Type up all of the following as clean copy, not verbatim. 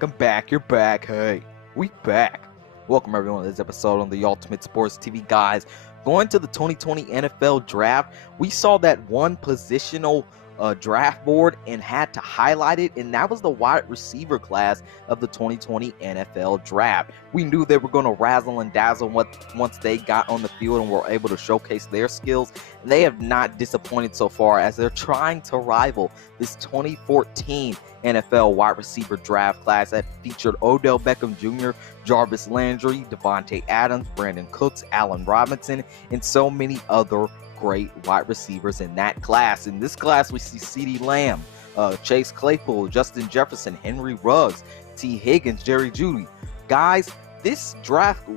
I'm back. You're back. Hey, we back. Welcome everyone to this episode on the Ultimate Sports TV, guys. Going to the 2020 NFL Draft, we saw that one positional draft board and had to highlight it, and that was the wide receiver class of the 2020 NFL Draft. We knew they were going to razzle and dazzle once they got on the field and were able to showcase their skills. They have not disappointed so far, as they're trying to rival this 2014 NFL wide receiver draft class that featured Odell Beckham Jr., Jarvis Landry, Devontae Adams, Brandon Cooks, Allen Robinson, and so many other great wide receivers in that class. In this class, we see CeeDee Lamb, Chase Claypool, Justin Jefferson, Henry Ruggs, T. Higgins, Jerry Jeudy. Guys, this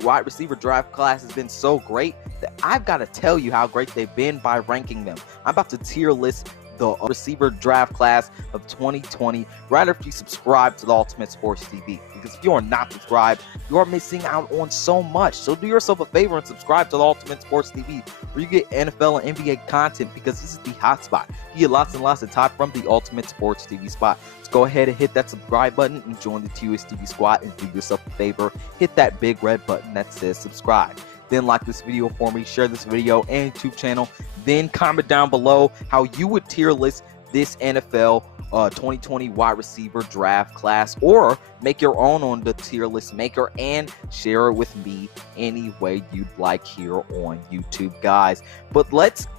wide receiver draft class has been so great that I've got to tell you how great they've been by ranking them. I'm about to tier list the receiver draft class of 2020 right after you subscribe to the Ultimate Sports TV, because if you are not subscribed, you are missing out on so much. So do yourself a favor and subscribe to the Ultimate Sports TV, where you get NFL and NBA content, because this is the hot spot. You get lots and lots of talk from the Ultimate Sports TV spot. So go ahead and hit that subscribe button and join the TUS TV squad, and do yourself a favor, hit that big red button that says subscribe. Then like this video for me, share this video and YouTube channel. Then comment down below how you would tier list this NFL 2020 wide receiver draft class, or make your own on the tier list maker and share it with me any way you'd like here on YouTube, guys. But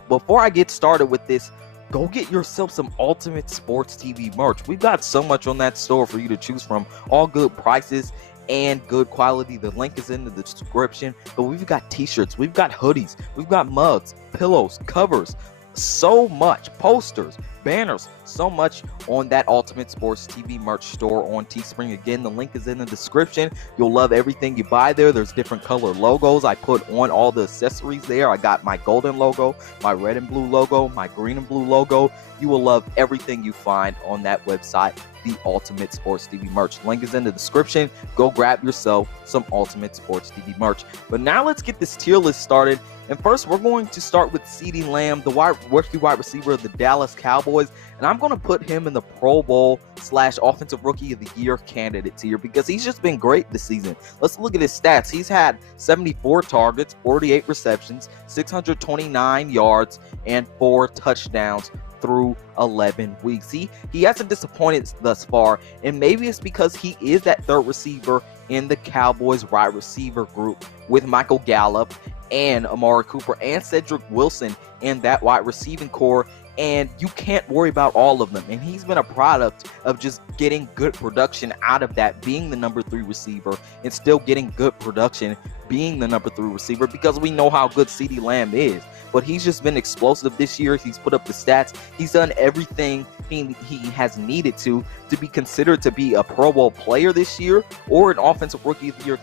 before I get started with this, go get yourself some Ultimate Sports TV merch. We've got so much on that store for you to choose from, all good prices and good quality. The link is in the description. But we've got t-shirts, we've got hoodies, we've got mugs, pillows, covers, so much, posters, banners, so much on that Ultimate Sports TV merch store on Teespring. Again, the link is in the description. You'll love everything you buy there. There's different color logos I put on all the accessories there. I got my golden logo, my red and blue logo, my green and blue logo. You will love everything you find on that website, the Ultimate Sports TV merch. Link is in the description. Go grab yourself some Ultimate Sports TV merch. But now let's get this tier list started. And first, we're going to start with CeeDee Lamb, the rookie wide receiver of the Dallas Cowboys. And I'm going to put him in the Pro Bowl / Offensive Rookie of the Year candidates here, because he's just been great this season. Let's look at his stats. He's had 74 targets, 48 receptions, 629 yards, and 4 touchdowns through 11 weeks. He hasn't disappointed thus far, and maybe it's because he is that third receiver in the Cowboys wide receiver group with Michael Gallup and Amari Cooper and Cedric Wilson in that wide receiving core, and you can't worry about all of them. And he's been a product of just getting good production out of that, being the number 3 receiver and still getting good production being the number 3 receiver, because we know how good CeeDee Lamb is. But he's just been explosive this year. He's put up the stats. He's done everything he has needed to be considered to be a Pro Bowl player this year, or an Offensive Rookie of the Year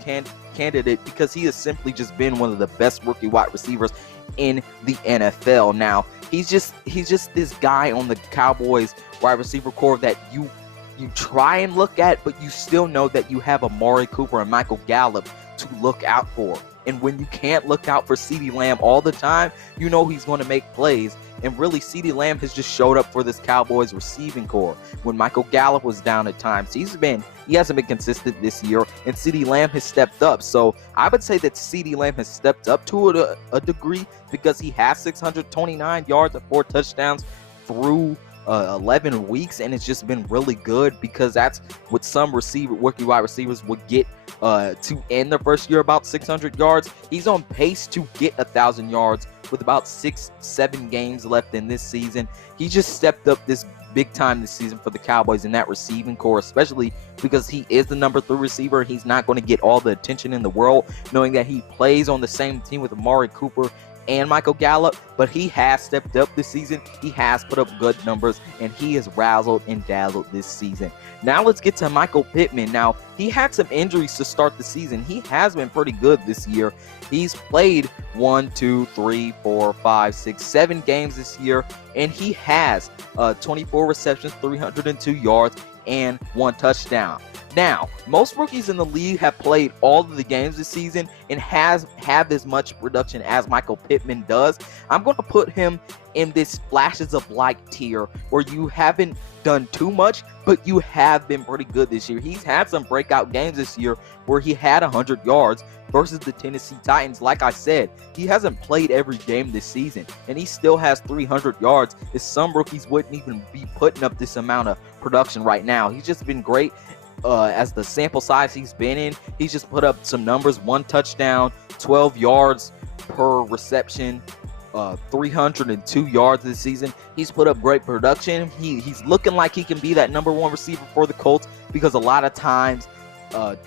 candidate, because he has simply just been one of the best rookie wide receivers in the NFL. Now, he's just this guy on the Cowboys wide receiver core that you try and look at, but you still know that you have Amari Cooper and Michael Gallup to look out for. And when you can't look out for CeeDee Lamb all the time, you know he's going to make plays. And really, CeeDee Lamb has just showed up for this Cowboys receiving core when Michael Gallup was down at times. He hasn't been consistent this year, and CeeDee Lamb has stepped up. So I would say that CeeDee Lamb has stepped up to a degree, because he has 629 yards and 4 touchdowns through 11 weeks, and it's just been really good, because that's what some rookie wide receivers would get to end their first year, about 600 yards. He's on pace to get 1,000 yards with about 6-7 games left in this season. He just stepped up this big time this season for the Cowboys in that receiving core, especially because he is the number 3 receiver. He's not going to get all the attention in the world, knowing that he plays on the same team with Amari Cooper and Michael Gallup, but he has stepped up this season. He has put up good numbers, and he has razzled and dazzled this season. Now let's get to Michael Pittman. Now, he had some injuries to start the season. He has been pretty good this year. He's played 1, 2, 3, 4, 5, 6, 7 games this year, and he has 24 receptions, 302 yards, and 1 touchdown. Now, most rookies in the league have played all of the games this season and have as much production as Michael Pittman does. I'm going to put him in this flashes of light tier where you haven't done too much, but you have been pretty good this year. He's had some breakout games this year where he had 100 yards versus the Tennessee Titans. Like I said, he hasn't played every game this season, and he still has 300 yards. If some rookies wouldn't even be putting up this amount of production right now. He's just been great. As the sample size he's been in, he's just put up some numbers: 1 touchdown, 12 yards per reception, 302 yards this season. He's put up great production. He's looking like he can be that number 1 receiver for the Colts, because a lot of times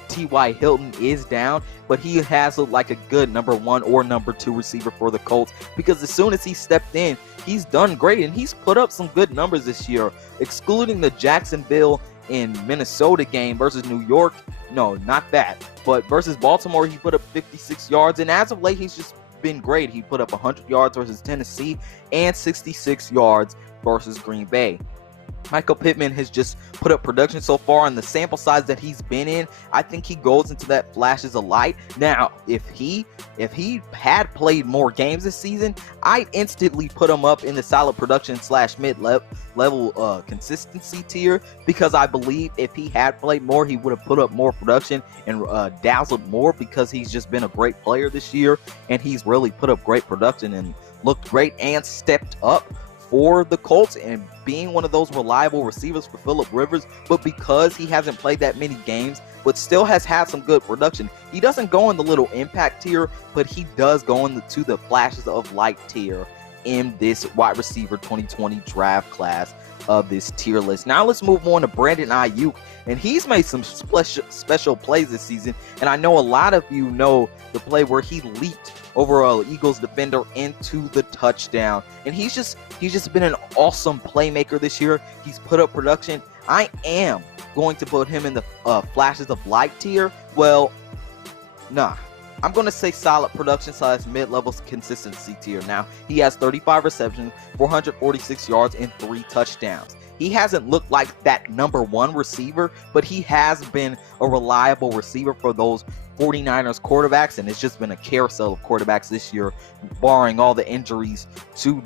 T.Y. Hilton is down, but he has looked like a good number 1 or number 2 receiver for the Colts, because as soon as he stepped in, he's done great, and he's put up some good numbers this year, excluding the Jacksonville in Minnesota game versus New York. No, not that, but versus Baltimore, he put up 56 yards, and as of late, he's just been great. He put up 100 yards versus Tennessee and 66 yards versus Green Bay. Michael Pittman has just put up production so far, and the sample size that he's been in, I think he goes into that flashes of light. Now, if he had played more games this season, I'd instantly put him up in the solid production / mid-level consistency tier, because I believe if he had played more, he would have put up more production and dazzled more, because he's just been a great player this year, and he's really put up great production and looked great and stepped up for the Colts and being one of those reliable receivers for Phillip Rivers. But because he hasn't played that many games, but still has had some good production, he doesn't go in the little impact tier, but he does go into the flashes of light tier in this wide receiver 2020 draft class of this tier list. Now let's move on to Brandon Aiyuk, and he's made some special plays this season, and I know a lot of you know the play where he leaped over a Eagles defender into the touchdown, and he's just been an awesome playmaker this year. He's put up production. I am going to put him in the flashes of light tier. Well, nah, I'm going to say solid production / mid-level consistency tier. Now, he has 35 receptions, 446 yards, and 3 touchdowns. He hasn't looked like that number 1 receiver, but he has been a reliable receiver for those 49ers quarterbacks, and it's just been a carousel of quarterbacks this year, barring all the injuries to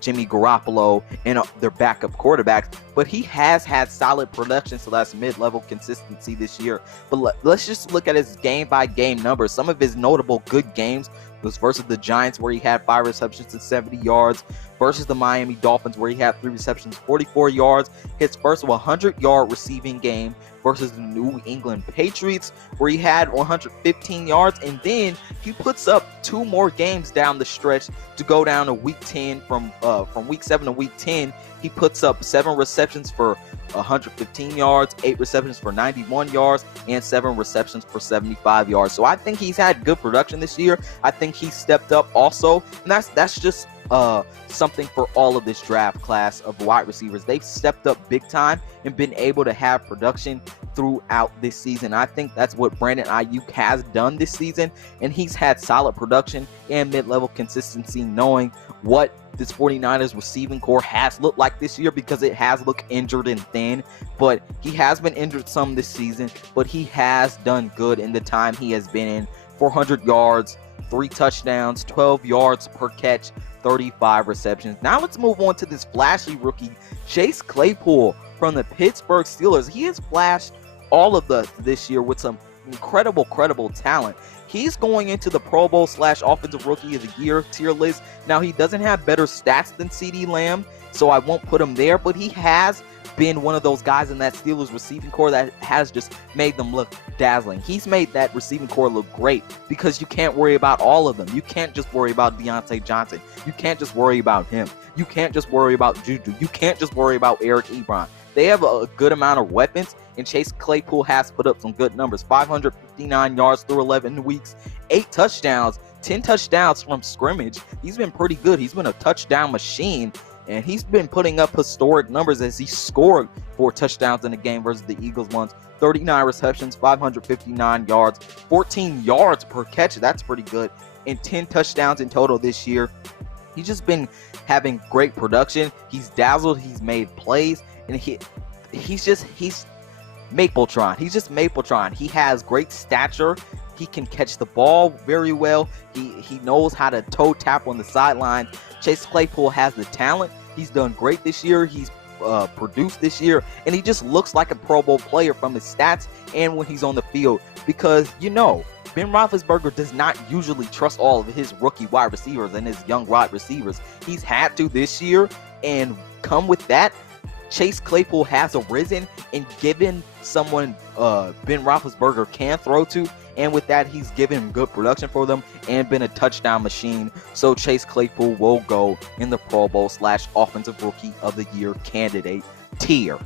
Jimmy Garoppolo and their backup quarterbacks. But he has had solid production, so that's mid-level consistency this year. But let's just look at his game-by-game numbers. Some of his notable good games was versus the Giants, where he had 5 receptions and 70 yards, versus the Miami Dolphins, where he had 3 receptions, 44 yards, his first 100-yard receiving game versus the New England Patriots, where he had 115 yards, and then he puts up 2 more games down the stretch to go down to week 10 from week 7 to week 10. He puts up 7 receptions for 115 yards, 8 receptions for 91 yards, and 7 receptions for 75 yards. So I think he's had good production this year. I think he stepped up also, and that's just something for all of this draft class of wide receivers. They've stepped up big time and been able to have production throughout this season. I think that's what Brandon Aiyuk has done this season, and he's had solid production and mid-level consistency, knowing what this 49ers receiving core has looked like this year, because it has looked injured and thin. But he has been injured some this season, but he has done good in the time he has been in. 400 yards, 3 touchdowns, 12 yards per catch, 35 receptions. Now let's move on to this flashy rookie, Chase Claypool from the Pittsburgh Steelers. He has flashed all of this year with some incredible talent. He's going into the Pro Bowl / Offensive Rookie of the Year tier list. Now, he doesn't have better stats than CeeDee Lamb, so I won't put him there, but he has been one of those guys in that Steelers receiving core that has just made them look dazzling. He's made that receiving core look great, because you can't worry about all of them. You can't just worry about Deontay Johnson. You can't just worry about him. You can't just worry about Jeudy. You can't just worry about Eric Ebron. They have a good amount of weapons, and Chase Claypool has put up some good numbers. 559 yards through 11 weeks, 8 touchdowns, 10 touchdowns from scrimmage. He's been pretty good. He's been a touchdown machine, and he's been putting up historic numbers as he scored 4 touchdowns in the game versus the Eagles once. 39 receptions, 559 yards, 14 yards per catch. That's pretty good, and 10 touchdowns in total this year. He's just been having great production. He's dazzled. He's made plays, and he's Mapletron. He's just Mapletron. He has great stature. He can catch the ball very well. He knows how to toe tap on the sideline. Chase Claypool has the talent. He's done great this year. He's produced this year, and he just looks like a Pro Bowl player from his stats and when he's on the field. Because, Ben Roethlisberger does not usually trust all of his rookie wide receivers and his young wide receivers. He's had to this year, and come with that, Chase Claypool has arisen and given someone Ben Roethlisberger can throw to, and with that, he's given good production for them and been a touchdown machine. So Chase Claypool will go in the Pro Bowl / Offensive Rookie of the Year candidate tier.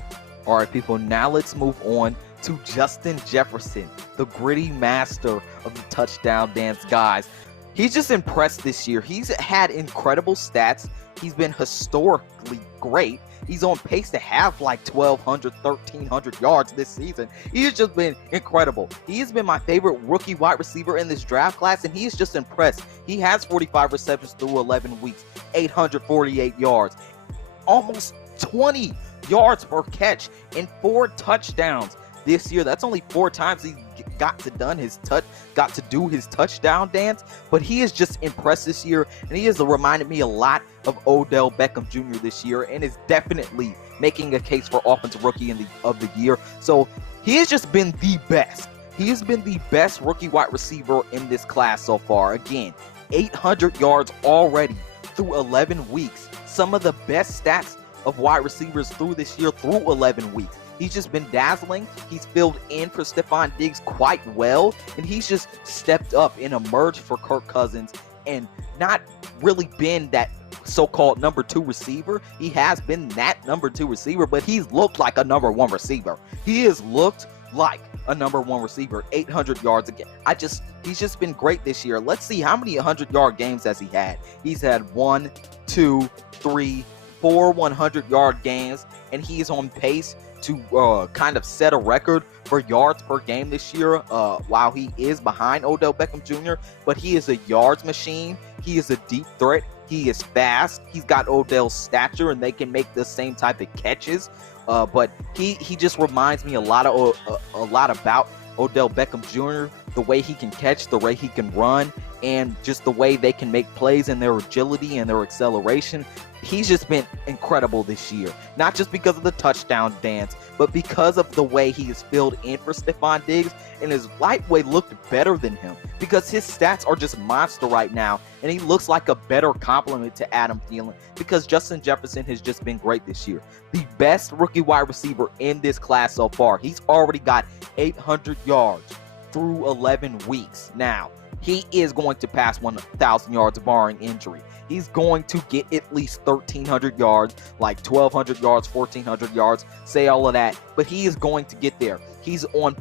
All right, people, now let's move on to Justin Jefferson, the gritty master of the touchdown dance, guys. He's just impressed this year. He's had incredible stats. He's been historically great. He's on pace to have like 1,200, 1,300 yards this season. He has just been incredible. He has been my favorite rookie wide receiver in this draft class, and he is just impressed. He has 45 receptions through 11 weeks, 848 yards, almost 20 yards per catch, and 4 touchdowns this year. That's only 4 times he got to do his touchdown dance, but he is just impressed this year, and he has reminded me a lot of Odell Beckham Jr. this year, and is definitely making a case for Offensive Rookie of the Year. So he has just been the best. He has been the best rookie wide receiver in this class so far. Again, 800 yards already through 11 weeks. Some of the best stats of wide receivers through this year through 11 weeks. He's just been dazzling. He's filled in for Stephon Diggs quite well, and he's just stepped up and emerged for Kirk Cousins and not really been that so-called number 2 receiver. He has been that number 2 receiver, but he's looked like a number 1 receiver. He has looked like a number 1 receiver. 800 yards again. He's just been great this year. Let's see, how many 100-yard games has he had? He's had 1, 2, 3, 4 100-yard games, and he is on pace to kind of set a record for yards per game this year, while he is behind Odell Beckham Jr., but he is a yards machine. He is a deep threat. He is fast. He's got Odell's stature, and they can make the same type of catches, but he just reminds me a lot about Odell Beckham Jr., the way he can catch, the way he can run, and just the way they can make plays and their agility and their acceleration. He's just been incredible this year, not just because of the touchdown dance, but because of the way he is filled in for Stephon Diggs, and his lightweight looked better than him because his stats are just monster right now, and he looks like a better complement to Adam Thielen because Justin Jefferson has just been great this year. The best rookie wide receiver in this class so far. He's already got 800 yards through 11 weeks. Now, he is going to pass 1,000 yards barring injury. He's going to get at least 1,300 yards, like 1,200 yards, 1,400 yards, say all of that, but he is going to get there. He's on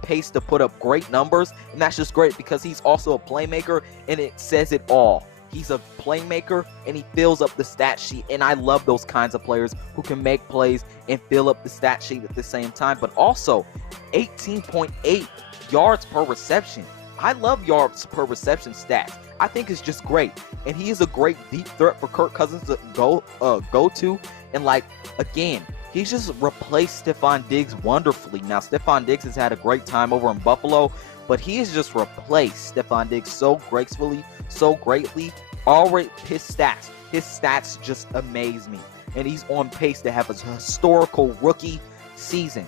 pace to put up great numbers, and that's just great because he's also a playmaker, and it says it all. He's a playmaker, and he fills up the stat sheet, and I love those kinds of players who can make plays and fill up the stat sheet at the same time, but also 18.8 yards per reception. I love yards per reception stats. I think it's just great, and he is a great deep threat for Kirk Cousins to go to, and again, he's just replaced Stephon Diggs wonderfully. Now, Stephon Diggs has had a great time over in Buffalo, but he has just replaced Stephon Diggs so gracefully, so greatly. Already, his stats just amaze me, and he's on pace to have a historical rookie season.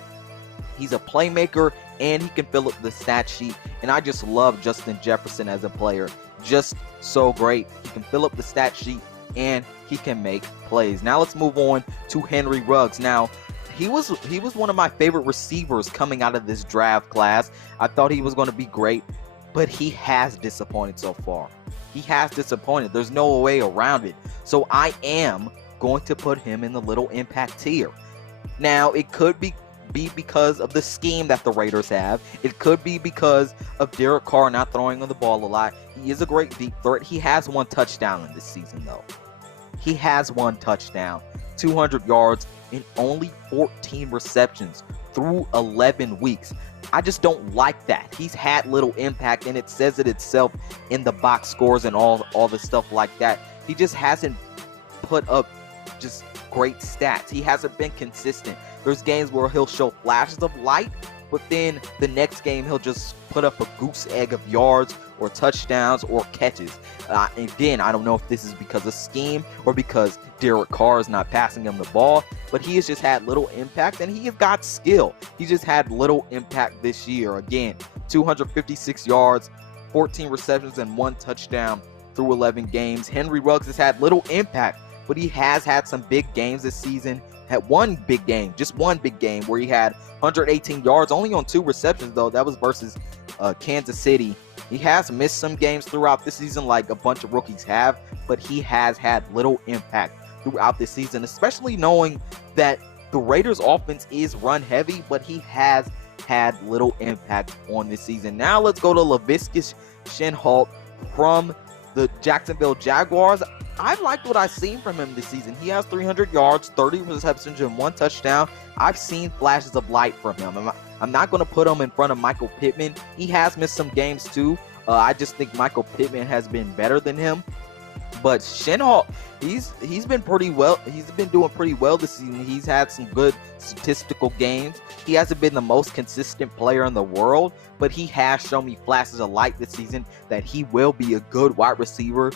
He's a playmaker, and he can fill up the stat sheet, and I just love Justin Jefferson as a player. Just so great. He can fill up the stat sheet, and he can make plays. Now let's move on to Henry Ruggs. Now, he was one of my favorite receivers coming out of this draft class. I thought he was going to be great, but he has disappointed so far. He has disappointed. There's no way around it. So I am going to put him in the little impact tier. Now, it could be because of the scheme that the Raiders have. It could be because of Derek Carr not throwing on the ball a lot. He is a great deep threat. He has 1 touchdown in this season, though. He has 1 touchdown, 200 yards, and only 14 receptions through 11 weeks. I just don't like that. He's had little impact, and it says it itself in the box scores and all the stuff like that. He just hasn't put up just great stats. He hasn't been consistent. There's games where he'll show flashes of light, but then the next game he'll just put up a goose egg of yards or touchdowns or catches. Again, I don't know if this is because of scheme or because Derek Carr is not passing him the ball, but he has just had little impact, and he has got skill. He just had little impact this year. Again, 256 yards, 14 receptions, and 1 touchdown through 11 games. Henry Ruggs has had little impact, but he has had some big games this season. Had one big game, just one big game, where he had 118 yards, only on 2 receptions, though. That was versus Kansas City. He has missed some games throughout this season, like a bunch of rookies have, but he has had little impact throughout this season, especially knowing that the Raiders' offense is run heavy, but he has had little impact on this season. Now let's go to Laviska Shenault from the Jacksonville Jaguars. I've liked what I've seen from him this season. He has 300 yards, 30 receptions, and 1 touchdown. I've seen flashes of light from him. I'm not going to put him in front of Michael Pittman. He has missed some games too. I just think Michael Pittman has been better than him. But Shenault, he's been pretty well. He's been doing pretty well this season. He's had some good statistical games. He hasn't been the most consistent player in the world, but he has shown me flashes of light this season that he will be a good wide receiver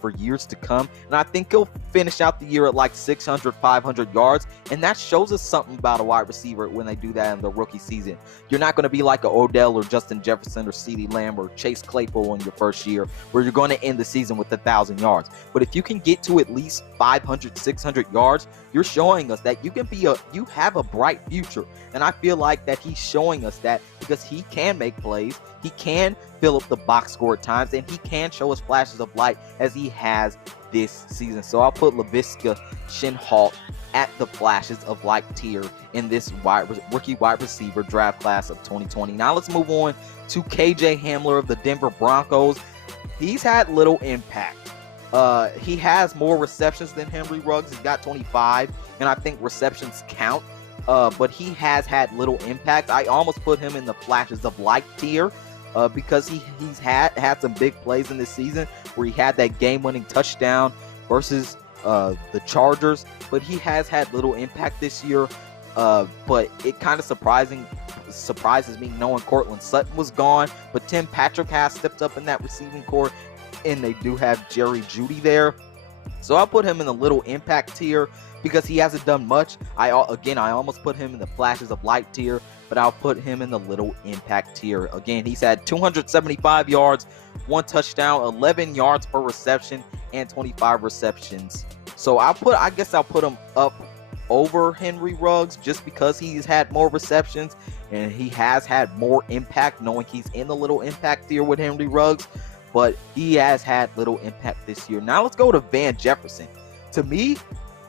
for years to come. And I think he'll finish out the year at like 600, 500 yards. And that shows us something about a wide receiver when they do that in the rookie season. You're not going to be like an Odell or Justin Jefferson or CeeDee Lamb or Chase Claypool in your first year, where you're going to end the season with 1,000 yards. But if you can get to at least 500, 600 yards, you're showing us that you have a bright future. And I feel like that he's showing us that because he can make plays, he can fill up the box score at times, and he can show us flashes of light as he has this season. So I'll put Laviska Shenault at the flashes of light tier in this rookie wide receiver draft class of 2020. Now let's move on to KJ Hamler of the Denver Broncos. He's had little impact. He has more receptions than Henry Ruggs. He's got 25, and I think receptions count. But he has had little impact. I almost put him in the flashes of light tier because he's had some big plays in this season where he had that game-winning touchdown versus the Chargers. But he has had little impact this year. But it kind of surprises me knowing Cortland Sutton was gone. But Tim Patrick has stepped up in that receiving corps, and they do have Jerry Jeudy there. So I'll put him in the little impact tier because he hasn't done much. I almost put him in the flashes of light tier, but I'll put him in the little impact tier. Again, he's had 275 yards, 1 touchdown, 11 yards per reception, and 25 receptions. So I guess I'll put him up over Henry Ruggs just because he's had more receptions and he has had more impact, knowing he's in the little impact tier with Henry Ruggs. But he has had little impact this year. Now let's go to Van Jefferson. To me,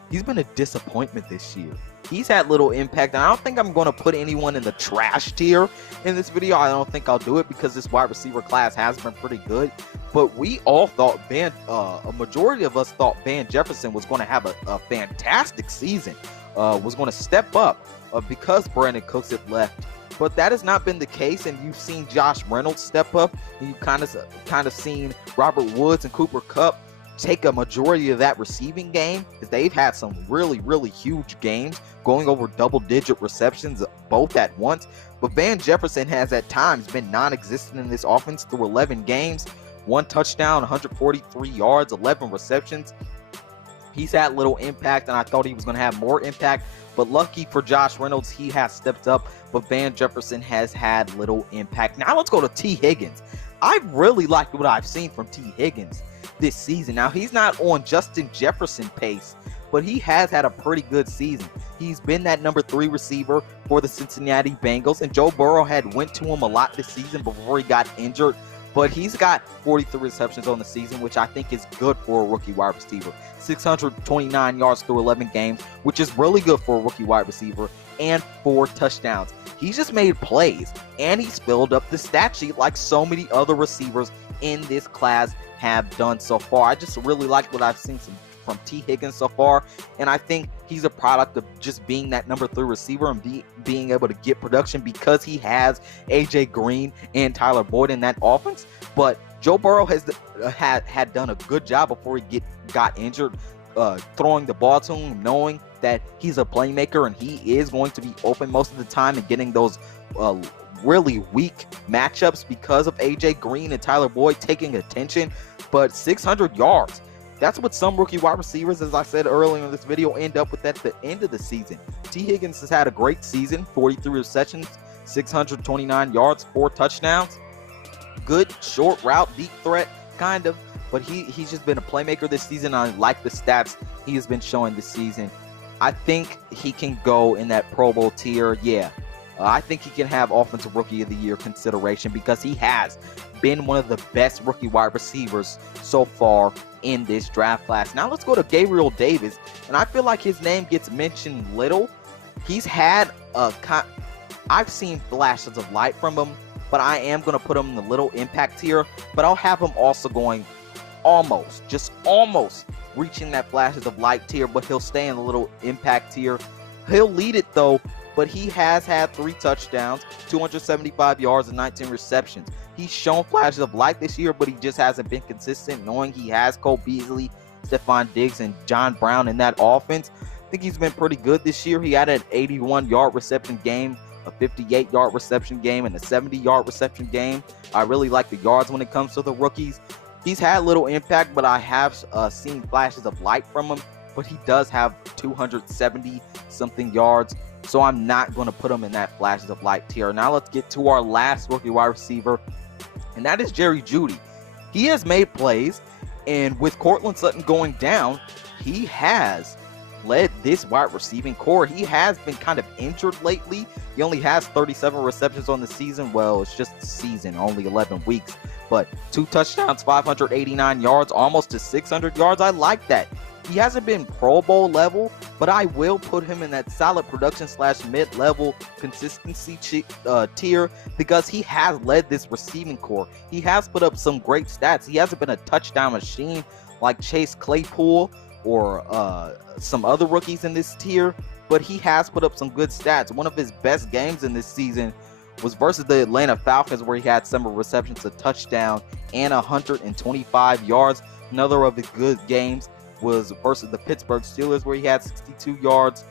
he's been a disappointment this year. He's had little impact, and I don't think I'm going to put anyone in the trash tier in this video. I don't think I'll do it because this wide receiver class has been pretty good. But we all thought a majority of us thought Van Jefferson was going to have a fantastic season, was going to step up because Brandon Cooks had left. But that has not been the case, and you've seen Josh Reynolds step up, and you've kind of seen Robert Woods and Cooper Kupp take a majority of that receiving game, as they've had some really, really huge games, going over double-digit receptions both at once. But Van Jefferson has at times been non-existent in this offense through 11 games, 1 touchdown, 143 yards, 11 receptions. He's had little impact, and I thought he was going to have more impact. But lucky for Josh Reynolds, he has stepped up. But Van Jefferson has had little impact. Now let's go to T. Higgins. I really liked what I've seen from T. Higgins this season. Now, he's not on Justin Jefferson pace, but he has had a pretty good season. He's been that number 3 receiver for the Cincinnati Bengals, and Joe Burrow had went to him a lot this season before he got injured. But he's got 43 receptions on the season, which I think is good for a rookie wide receiver. 629 yards through 11 games, which is really good for a rookie wide receiver, and 4 touchdowns. He's just made plays, and he's filled up the stat sheet like so many other receivers in this class have done so far. I just really like what I've seen from T. Higgins so far, and I think he's a product of just being that number 3 receiver and being able to get production because he has A.J. Green and Tyler Boyd in that offense. But Joe Burrow had done a good job before he got injured throwing the ball to him, knowing that he's a playmaker and he is going to be open most of the time and getting those really weak matchups because of AJ Green and Tyler Boyd taking attention. But 600 yards, that's what some rookie wide receivers, as I said earlier in this video, end up with at the end of the season. T. Higgins has had a great season, 43 receptions, 629 yards, 4 touchdowns. Good short route, deep threat, kind of. But he's just been a playmaker this season. I like the stats he has been showing this season. I think he can go in that Pro Bowl tier. Yeah, I think he can have Offensive Rookie of the Year consideration because he has been one of the best rookie wide receivers so far in this draft class. Now let's go to Gabriel Davis, and I feel like his name gets mentioned little. He's had I've seen flashes of light from him, but I am going to put him in the little impact tier, but I'll have him also going almost reaching that flashes of light tier, but he'll stay in the little impact tier. He'll lead it though, but he has had 3 touchdowns, 275 yards, and 19 receptions. He's shown flashes of light this year, but he just hasn't been consistent, knowing he has Cole Beasley, Stephon Diggs, and John Brown in that offense. I think he's been pretty good this year. He had an 81-yard reception game, a 58-yard reception game, and a 70-yard reception game. I really like the yards when it comes to the rookies. He's had little impact, but I have seen flashes of light from him. But he does have 270-something yards, so I'm not going to put him in that flashes of light tier. Now let's get to our last rookie wide receiver, and that is Jeudy. He has made plays, and with Courtland Sutton going down, he has led this wide receiving core. He has been kind of injured lately. He only has 37 receptions on the season. Well, it's just the season, only 11 weeks. But 2 touchdowns, 589 yards, almost to 600 yards. I like that. He hasn't been Pro Bowl level, but I will put him in that solid production / mid-level consistency tier because he has led this receiving core. He has put up some great stats. He hasn't been a touchdown machine like Chase Claypool or some other rookies in this tier, but he has put up some good stats. One of his best games in this season was versus the Atlanta Falcons, where he had 7 receptions, a touchdown, and 125 yards. Another of his good games was versus the Pittsburgh Steelers, where he had 62 yards,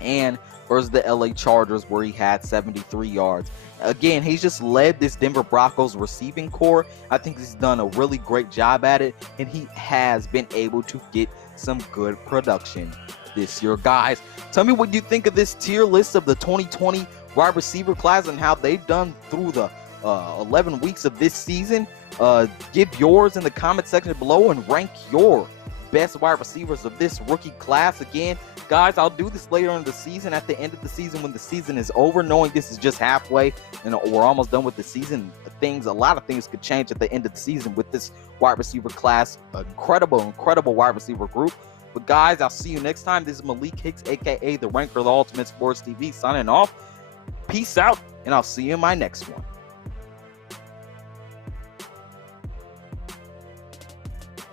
and versus the LA Chargers, where he had 73 yards. Again, he's just led this Denver Broncos receiving core. I think he's done a really great job at it, and he has been able to get some good production this year. Guys, tell me what you think of this tier list of the 2020 wide receiver class and how they've done through the 11 weeks of this season. Give yours in the comment section below and rank your best wide receivers of this rookie class. Again, guys, I'll do this later in the season, at the end of the season, when the season is over, knowing this is just halfway and we're almost done with the season. A lot of things could change at the end of the season with this wide receiver class. Incredible wide receiver group. But guys, I'll see you next time. This is Malik Hicks, aka the Ranker of the Ultimate Sports TV, signing off. Peace out, and I'll see you in my next one.